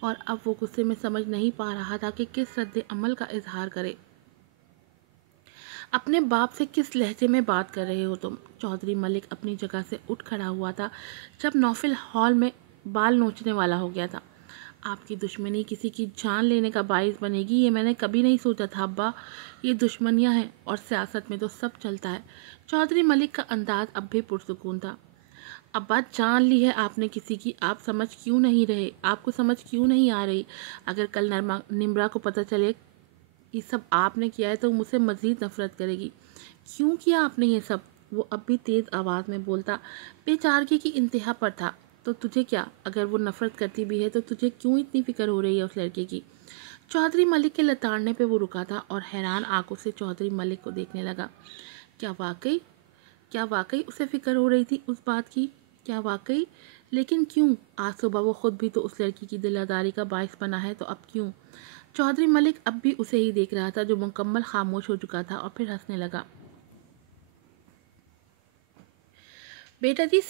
اور اب وہ غصے میں سمجھ نہیں پا رہا تھا کہ کس رد عمل کا اظہار کرے۔ اپنے باپ سے کس لہجے میں بات کر رہے ہو تم؟ چودھری ملک اپنی جگہ سے اٹھ کھڑا ہوا تھا جب نوفل ہال میں بال نوچنے والا ہو گیا تھا۔ آپ کی دشمنی کسی کی جان لینے کا باعث بنے گی، یہ میں نے کبھی نہیں سوچا تھا ابا۔ یہ دشمنیاں ہیں اور سیاست میں تو سب چلتا ہے۔ چودھری ملک کا انداز اب بھی پرسکون تھا۔ ابا جان لی ہے آپ نے کسی کی، آپ سمجھ کیوں نہیں رہے؟ آپ کو سمجھ کیوں نہیں آ رہی؟ اگر کل نمرا کو پتہ چلے یہ سب آپ نے کیا ہے تو مجھ سے مزید نفرت کرے گی۔ کیوں کیا آپ نے یہ سب؟ وہ اب بھی تیز آواز میں بولتا، بے چارگی کی انتہا پر تھا۔ تو تجھے کیا؟ اگر وہ نفرت کرتی بھی ہے تو تجھے کیوں اتنی فکر ہو رہی ہے اس لڑکے کی؟ چودھری ملک کے لتاڑنے پہ وہ رکا تھا اور حیران آنکھوں سے چودھری ملک کو دیکھنے لگا۔ کیا واقعی اسے فکر ہو رہی تھی اس بات کی؟ کیا واقعی؟ لیکن کیوں؟ آج صبح وہ خود بھی تو اس لڑکی کی دل آزاری کا باعث بنا ہے، تو اب کیوں؟ چودھری ملک اب بھی اسے ہی دیکھ رہا تھا جو مکمل خاموش ہو چکا تھا، اور پھر ہنسنے لگا۔ بیٹا جی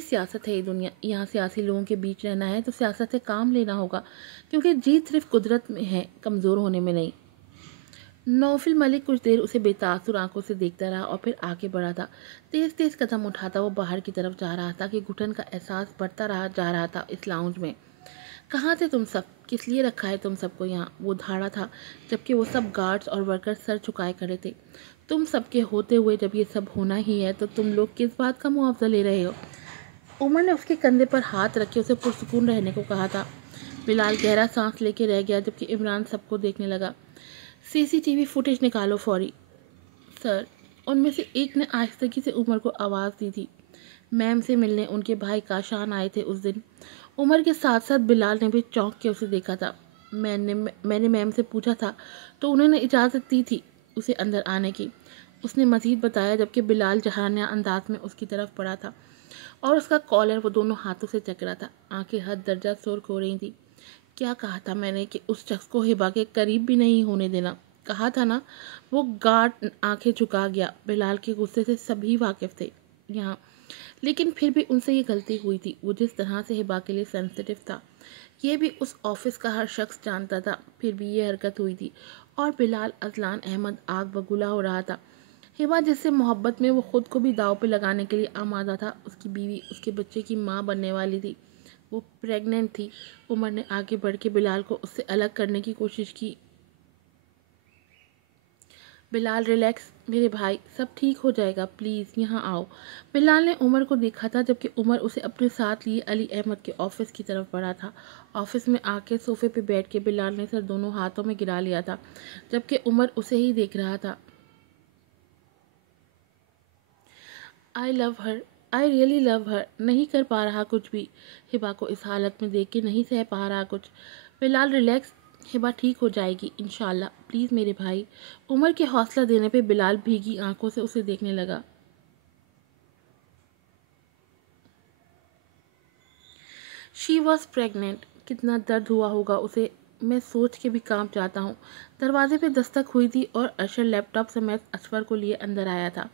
سیاست ہے یہ دنیا، یہاں سیاسی لوگوں کے بیچ رہنا ہے تو سیاست سے کام لینا ہوگا، کیونکہ جیت صرف قدرت میں ہے، کمزور ہونے میں نہیں۔ نوفل ملک کچھ دیر اسے بے تاثر آنکھوں سے دیکھتا رہا اور پھر آگے بڑھا تھا۔ تیز تیز قدم اٹھاتا وہ باہر کی طرف جا رہا تھا کہ گھٹن کا احساس بڑھتا جا رہا تھا اس لاؤنج میں۔ کہاں تھے تم سب؟ کس لیے رکھا ہے تم سب کو یہاں؟ وہ دھاڑا تھا جبکہ وہ سب گارڈز اور ورکر سر جھکائے کھڑے تھے۔ تم سب کے ہوتے ہوئے جب یہ سب ہونا ہی ہے تو تم لوگ کس بات کا معاوضہ لے رہے ہو؟ عمر نے اس کے کندھے پر ہاتھ رکھ کے اسے پرسکون رہنے کو کہا تھا۔ بلال گہرا سانس لے کے رہ گیا جبکہ عمران سب کو دیکھنے لگا۔ سی ٹی وی فوٹیج نکالو فوری۔ سر، ان میں سے ایک نے آہستگی سے عمر کو آواز دی تھی۔ میم سے ملنے ان کے بھائی کاشان آئے تھے اس دن۔ عمر کے ساتھ ساتھ بلال نے بھی چونک کے اسے دیکھا تھا۔ میں نے میم سے پوچھا تھا تو انہوں نے اجازت دی تھی اسے اندر آنے کی، اس نے مزید بتایا جبکہ بلال جہانیہ انداز میں اس کی طرف پڑا تھا اور اس کا کالر وہ دونوں ہاتھوں سے چک رہا تھا۔ آنکھیں حد درجہ سرخ ہو رہی تھی۔ کیا کہا تھا میں نے کہ اس شخص کو ہبا کے قریب بھی نہیں ہونے دینا؟ کہا تھا نا؟ وہ گارڈ آنکھیں جھکا گیا۔ بلال کے غصے سے سبھی واقف تھے یہاں، لیکن پھر بھی ان سے یہ غلطی ہوئی تھی۔ وہ جس طرح سے ہبا کے لیے سینسیٹیو تھا یہ بھی اس آفس کا ہر شخص جانتا تھا، پھر بھی یہ حرکت ہوئی تھی اور بلال اذلان احمد آگ بگولا ہو رہا تھا۔ ہبا جس سے محبت میں وہ خود کو بھی داؤ پہ لگانے کے لیے آمادہ تھا، اس کی بیوی اس کے بچے کی ماں بننے والی تھی، وہ پریگننٹ تھی۔ عمر نے آگے بڑھ کے بلال کو اس سے الگ کرنے کی کوشش کی۔ بلال ریلیکس میرے بھائی، سب ٹھیک ہو جائے گا، پلیز یہاں آؤ۔ بلال نے عمر کو دیکھا تھا جبکہ عمر اسے اپنے ساتھ لیے علی احمد کے آفس کی طرف بڑھا تھا۔ آفس میں آ کے صوفے پہ بیٹھ کے بلال نے سر دونوں ہاتھوں میں گرا لیا تھا جبکہ عمر اسے ہی دیکھ رہا تھا۔ I love her, I really love her۔ نہیں کر پا رہا کچھ بھی، ہبا کو اس حالت میں دیکھ کے نہیں سہ پا رہا کچھ۔ بلال ریلیکس، ہبا ٹھیک ہو جائے گی انشاءاللہ، پلیز میرے بھائی۔ عمر کے حوصلہ دینے پہ بلال بھیگی آنکھوں سے اسے دیکھنے لگا۔ شی واز پریگننٹ، کتنا درد ہوا ہوگا اسے، میں سوچ کے بھی کانپ جاتا ہوں۔ دروازے پہ دستک ہوئی تھی اور ارشد لیپ ٹاپ سمیت اسفر کو لیے اندر آیا تھا۔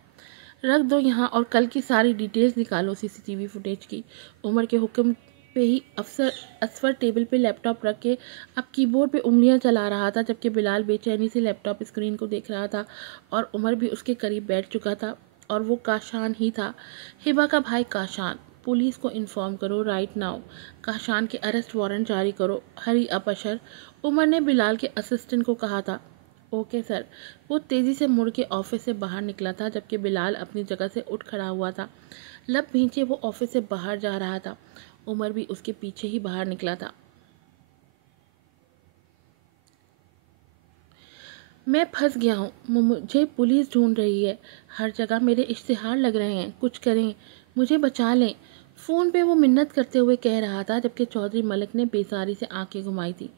رکھ دو یہاں اور کل کی ساری ڈیٹیلز نکالو سی ٹی وی فوٹیج کی۔ عمر کے حکم پہ ہی اسفر ٹیبل پہ لیپ ٹاپ رکھ کے اب کی بورڈ پہ انگلیاں چلا رہا تھا جبکہ بلال بے چینی سے لیپ ٹاپ اسکرین کو دیکھ رہا تھا اور عمر بھی اس کے قریب بیٹھ چکا تھا، اور وہ کاشان ہی تھا، ہبا کا بھائی کاشان۔ پولیس کو انفارم کرو رائٹ ناؤ، کاشان کے اریسٹ وارنٹ جاری کرو، ہری اپ اشر، عمر نے بلال کے اسسٹنٹ کو کہا تھا۔ Okay sir. وہ تیزی سے مڑ کے آفس سے باہر نکلا تھا جبکہ بلال اپنی جگہ سے اٹھ کھڑا ہوا تھا، لب بھینچے وہ آفس سے باہر جا رہا تھا۔ عمر بھی اس کے پیچھے ہی باہر نکلا تھا۔ میں پھنس گیا ہوں، مجھے پولیس ڈھونڈ رہی ہے، ہر جگہ میرے اشتہار لگ رہے ہیں، کچھ کریں، مجھے بچا لیں۔ فون پہ وہ منت کرتے ہوئے کہہ رہا تھا جبکہ چودھری ملک نے بیزاری سے آنکھیں گھمائی تھی۔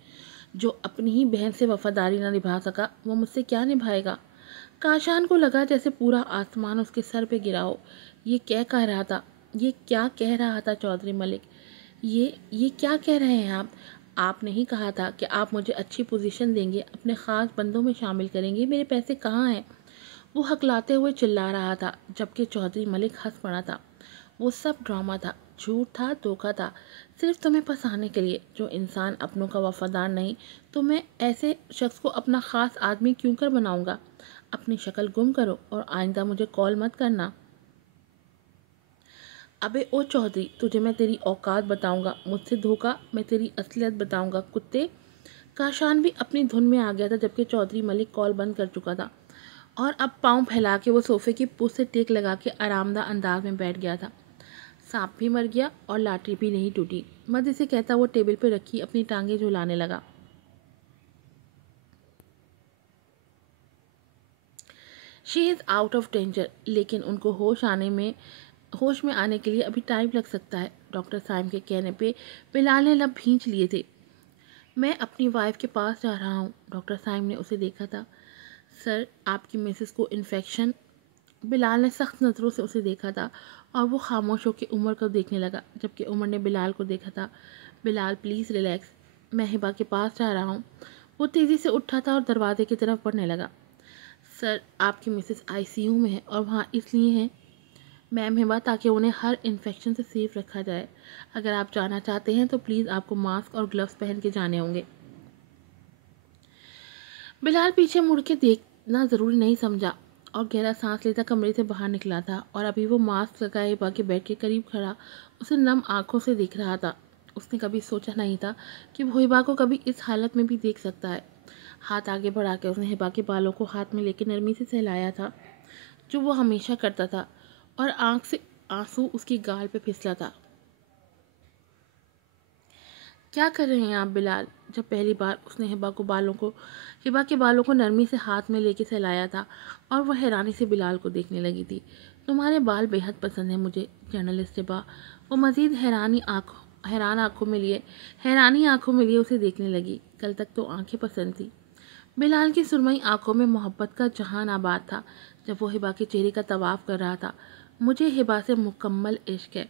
جو اپنی ہی بہن سے وفاداری نہ نبھا سکا وہ مجھ سے کیا نبھائے گا؟ کاشان کو لگا جیسے پورا آسمان اس کے سر پہ گرا ہو۔ یہ کیا کہہ رہا تھا؟ یہ کیا کہہ رہا تھا چودھری ملک؟ یہ کیا کہہ رہے ہیں آپ؟ آپ نے ہی کہا تھا کہ آپ مجھے اچھی پوزیشن دیں گے، اپنے خاص بندوں میں شامل کریں گے، میرے پیسے کہاں ہیں؟ وہ ہکلاتے ہوئے چلا رہا تھا جبکہ چودھری ملک ہنس پڑا تھا۔ وہ سب ڈرامہ تھا، جھوٹ تھا، دھوکا تھا، صرف تمہیں پھنسانے کے لیے۔ جو انسان اپنوں کا وفادار نہیں تو میں ایسے شخص کو اپنا خاص آدمی کیوں کر بناؤں گا؟ اپنی شکل گم کرو اور آئندہ مجھے کال مت کرنا۔ ابے او چودھری، تجھے میں تیری اوقات بتاؤں گا، مجھ سے دھوکا، میں تیری اصلیت بتاؤں گا کتے۔ کاشان بھی اپنی دھن میں آ گیا تھا جبکہ چودھری ملک کال بند کر چکا تھا اور اب پاؤں پھیلا کے وہ صوفے کی پشت سے ٹیک لگا کے آرام دہ انداز میں بیٹھ گیا تھا۔ سانپ بھی مر گیا اور لاٹھی بھی نہیں ٹوٹی، مد اسے کہتا وہ ٹیبل پہ رکھی اپنی ٹانگیں جھولانے لگا۔ شی از آؤٹ آف ڈینجر، لیکن ان کو ہوش میں آنے کے لیے ابھی ٹائم لگ سکتا ہے۔ ڈاکٹر سائم کے کہنے پہ بلال نے لب بھینچ لیے تھے۔ میں اپنی وائف کے پاس جا رہا ہوں۔ ڈاکٹر سائم نے اسے دیکھا تھا۔ سر، آپ کی مسز کو انفیکشن۔ بلال نے سخت نظروں سے اسے دیکھا تھا اور وہ خاموش ہو کے عمر کو دیکھنے لگا جبکہ عمر نے بلال کو دیکھا تھا۔ بلال پلیز ریلیکس، میں ہبا کے پاس جا رہا ہوں۔ وہ تیزی سے اٹھا تھا اور دروازے کی طرف بڑھنے لگا۔ سر، آپ کی مسز آئی سی یو میں ہے اور وہاں اس لیے ہیں میم ہبا تاکہ انہیں ہر انفیکشن سے سیف رکھا جائے۔ اگر آپ جانا چاہتے ہیں تو پلیز آپ کو ماسک اور گلوز پہن کے جانے ہوں گے۔ بلال پیچھے مڑ کے دیکھنا ضروری نہیں سمجھا اور گہرا سانس لیتا کمرے سے باہر نکلا تھا اور ابھی وہ ماسک لگائے ہبا کے بیڈ کے قریب کھڑا اسے نم آنکھوں سے دیکھ رہا تھا۔ اس نے کبھی سوچا نہیں تھا کہ وہ ہبا کو کبھی اس حالت میں بھی دیکھ سکتا ہے۔ ہاتھ آگے بڑھا کے اس نے ہبا کے بالوں کو ہاتھ میں لے کے نرمی سے سہلایا تھا جو وہ ہمیشہ کرتا تھا اور آنکھ سے آنسو اس کی گال پہ پھسلا تھا۔ کیا کر رہے ہیں آپ بلال؟ جب پہلی بار اس نے ہبا کے بالوں کو نرمی سے ہاتھ میں لے کے سہلایا تھا اور وہ حیرانی سے بلال کو دیکھنے لگی تھی۔ تمہارے بال بے حد پسند ہیں مجھے جرنلسٹ ہبا۔ وہ مزید حیرانی آنکھوں میں لیے اسے دیکھنے لگی۔ کل تک تو آنکھیں پسند تھی۔ بلال کی سرمئی آنکھوں میں محبت کا جہان آباد تھا جب وہ ہبا کے چہرے کا طواف کر رہا تھا۔ مجھے ہبا سے مکمل عشق ہے۔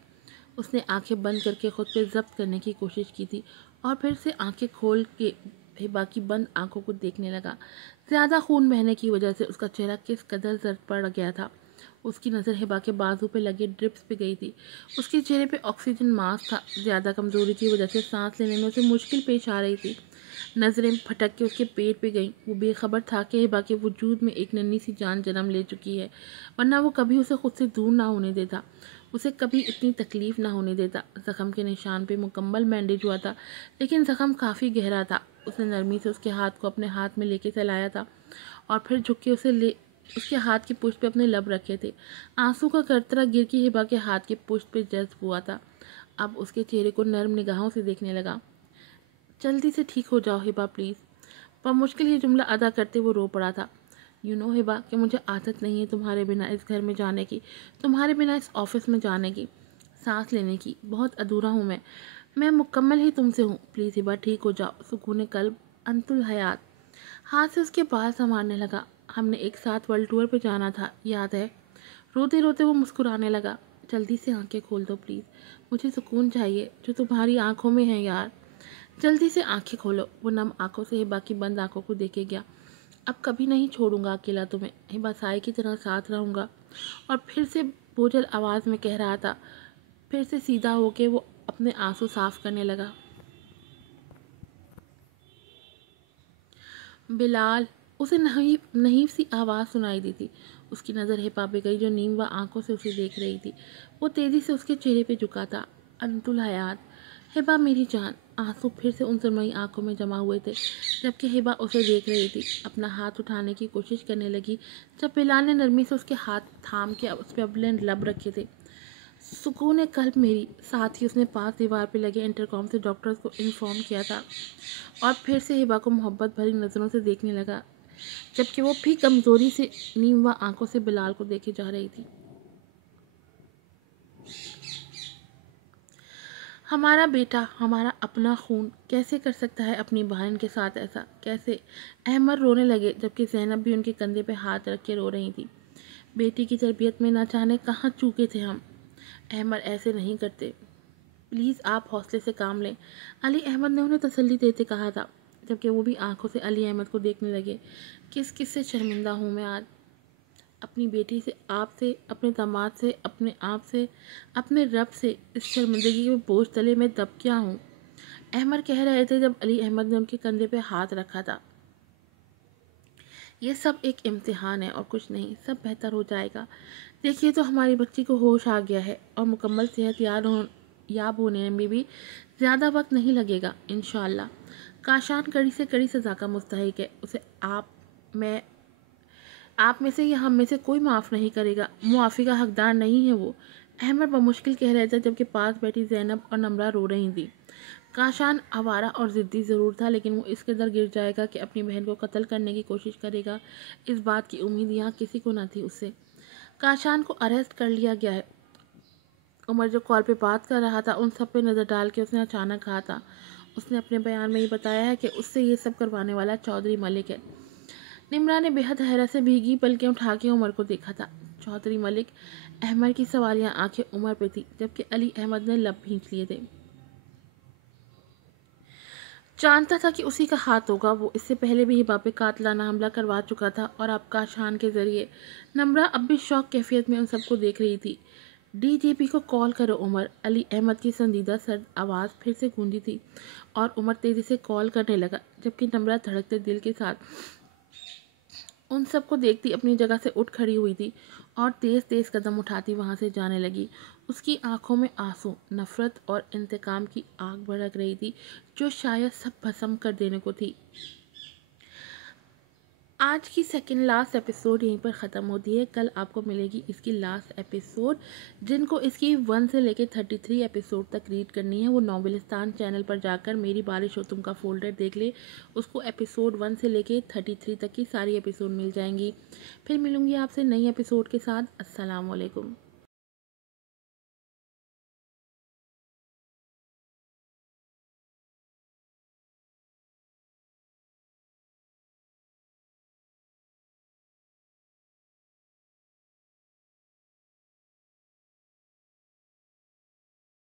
اس نے آنکھیں بند کر کے خود پہ ضبط کرنے کی کوشش کی تھی اور پھر سے آنکھیں کھول کے ہبا کی بند آنکھوں کو دیکھنے لگا۔ زیادہ خون بہنے کی وجہ سے اس کا چہرہ کس قدر زرد پڑ گیا تھا۔ اس کی نظر ہبا کے بازو پہ لگے ڈرپس پہ گئی تھی۔ اس کے چہرے پہ آکسیجن ماسک تھا۔ زیادہ کمزوری کی وجہ سے سانس لینے میں اسے مشکل پیش آ رہی تھی۔ نظریں پھٹک کے اس کے پیٹ پہ گئیں۔ وہ بے خبر تھا کہ ہبا کے وجود میں ایک ننھی سی جان جنم لے چکی ہے، ورنہ وہ کبھی اسے خود سے دور نہ ہونے دیتا، اسے کبھی اتنی تکلیف نہ ہونے دیتا۔ زخم کے نشان پہ مکمل بینڈیج ہوا تھا لیکن زخم کافی گہرا تھا۔ اس نے نرمی سے اس کے ہاتھ کو اپنے ہاتھ میں لے کے سہلایا تھا اور پھر جھک کے اس کے ہاتھ کی پشت پہ اپنے لب رکھے تھے۔ آنسو کا قطرہ گر کے ہبا کے ہاتھ کی پشت پہ جذب ہوا تھا۔ اب اس کے چہرے کو نرم نگاہوں سے دیکھنے لگا۔ جلدی سے ٹھیک ہو جاؤ ہبا پلیز۔ بمشکل یہ جملہ ادا کرتے وہ رو پڑا تھا۔ یو نو ہبا کہ مجھے عادت نہیں ہے تمہارے بنا اس گھر میں جانے کی، تمہارے بنا اس آفس میں جانے کی، سانس لینے کی۔ بہت ادھورا ہوں میں مکمل ہی تم سے ہوں۔ پلیز ہبا ٹھیک ہو جاؤ۔ سکون قلب انت الحیات۔ ہاتھ سے اس کے بال سنوارنے لگا۔ ہم نے ایک ساتھ ورلڈ ٹور پہ جانا تھا، یاد ہے؟ روتے روتے وہ مسکرانے لگا۔ جلدی سے آنکھیں کھول دو پلیز، مجھے سکون چاہیے جو تمہاری آنکھوں میں ہے یار۔ جلدی سے آنکھیں کھولو۔ وہ نم آنکھوں سے ہبا کی بند آنکھوں کو دیکھے گیا۔ اب کبھی نہیں چھوڑوں گا اکیلا تمہیں، ہبا سائے کی طرح ساتھ رہوں گا۔ اور پھر سے بوجھل آواز میں کہہ رہا تھا۔ پھر سے سیدھا ہو کے وہ اپنے آنسو صاف کرنے لگا۔ بلال، اسے نحیف سی آواز سنائی دی تھی۔ اس کی نظر ہبا پہ گئی جو نیم و آنکھوں سے اسے دیکھ رہی تھی۔ وہ تیزی سے اس کے چہرے پہ جھکا تھا۔ انت الحیات، ہبا میری جان۔ آنسو پھر سے ان سرمئی آنکھوں میں جمع ہوئے تھے جبکہ ہبا اسے دیکھ رہی تھی۔ اپنا ہاتھ اٹھانے کی کوشش کرنے لگی جب بلال نے نرمی سے اس کے ہاتھ تھام کے اس پہ اپنے لب رکھے تھے۔ سکون قلب میری۔ ساتھ ہی اس نے پاس دیوار پہ لگے انٹرکام سے ڈاکٹرز کو انفارم کیا تھا اور پھر سے ہبا کو محبت بھری نظروں سے دیکھنے لگا جبکہ وہ بھی کمزوری سے نیم و آنکھوں سے بلال کو دیکھے جا رہی تھی۔ ہمارا بیٹا، ہمارا اپنا خون کیسے کر سکتا ہے اپنی بہن کے ساتھ ایسا؟ کیسے؟ احمد رونے لگے جبکہ زینب بھی ان کے کندھے پہ ہاتھ رکھ کے رو رہی تھی۔ بیٹی کی تربیت میں نہ جانے کہاں چوکے تھے ہم۔ احمد ایسے نہیں کرتے، پلیز آپ حوصلے سے کام لیں، علی احمد نے انہیں تسلی دیتے کہا تھا جبکہ وہ بھی آنکھوں سے علی احمد کو دیکھنے لگے۔ کس سے شرمندہ ہوں میں آج؟ اپنی بیٹی سے، آپ سے، اپنے داماد سے، اپنے آپ سے، اپنے رب سے اس شرمندگی کے بوجھ تلے میں دب کیا ہوں؟ احمد کہہ رہے تھے جب علی احمد نے ان کے کندھے پہ ہاتھ رکھا تھا۔ یہ سب ایک امتحان ہے اور کچھ نہیں، سب بہتر ہو جائے گا۔ دیکھیے تو ہماری بچی کو ہوش آ گیا ہے اور مکمل صحت یاب ہونے میں بھی زیادہ وقت نہیں لگے گا انشاءاللہ۔ کاشان کڑی سے کڑی سزا کا مستحق ہے، اسے آپ میں سے یا ہم میں سے کوئی معاف نہیں کرے گا، معافی کا حقدار نہیں ہے وہ۔ احمد بمشکل کہہ رہے تھے جبکہ پاس بیٹھی زینب اور نمرہ رو رہی تھی۔ کاشان آوارہ اور ضدی ضرور تھا، لیکن وہ اس قدر گر جائے گا کہ اپنی بہن کو قتل کرنے کی کوشش کرے گا، اس بات کی امید یہاں کسی کو نہ تھی اس سے۔ کاشان کو اریسٹ کر لیا گیا ہے۔ عمر جو کال پہ بات کر رہا تھا ان سب پہ نظر ڈال کے اس نے اچانک کہا تھا۔ اس نے اپنے بیان میں یہ بتایا ہے کہ اس سے یہ سب کروانے والا چودھری ملک ہے۔ نمرہ نے بے حد حیرت سے بھیگی پلکیں اٹھا کے عمر کو دیکھا تھا۔ چودھری ملک؟ احمد کی سوالیہ آنکھیں عمر پہ تھی جبکہ علی احمد نے لب بھینچ لیے تھے۔ جانتا تھا کہ اسی کا ہاتھ ہوگا، وہ اس سے پہلے بھی ہبا پہ قاتلانہ حملہ کروا چکا تھا اور اب کاشان کے ذریعے۔ نمرہ اب بھی شوق کیفیت میں ان سب کو دیکھ رہی تھی۔ ڈی جی پی کو کال کرو عمر، علی احمد کی سنجیدہ سرد آواز پھر سے گونجی تھی اور عمر تیزی سے کال کرنے لگا جبکہ نمرہ دھڑکتے دل کے ساتھ ان سب کو دیکھتی اپنی جگہ سے اٹھ کھڑی ہوئی تھی اور تیز تیز قدم اٹھاتی وہاں سے جانے لگی۔ اس کی آنکھوں میں آنسو، نفرت اور انتقام کی آگ بھڑک رہی تھی جو شاید سب بھسم کر دینے کو تھی۔ آج کی سیکنڈ لاسٹ ایپیسوڈ یہیں پر ختم ہوتی ہے۔ کل آپ کو ملے گی اس کی لاسٹ ایپیسوڈ، جن کو اس کی 1 سے لے کے 33 ایپیسوڈ تک ریڈ کرنی ہے وہ ناولستان چینل پر جا کر میری بارش ہو تم کا فولڈر دیکھ لے، اس کو ایپیسوڈ 1 سے لے کے 33 تک کی ساری ایپیسوڈ مل جائیں گی۔ پھر ملوں گی آپ سے نئی ایپیسوڈ کے ساتھ۔ السلام علیکم۔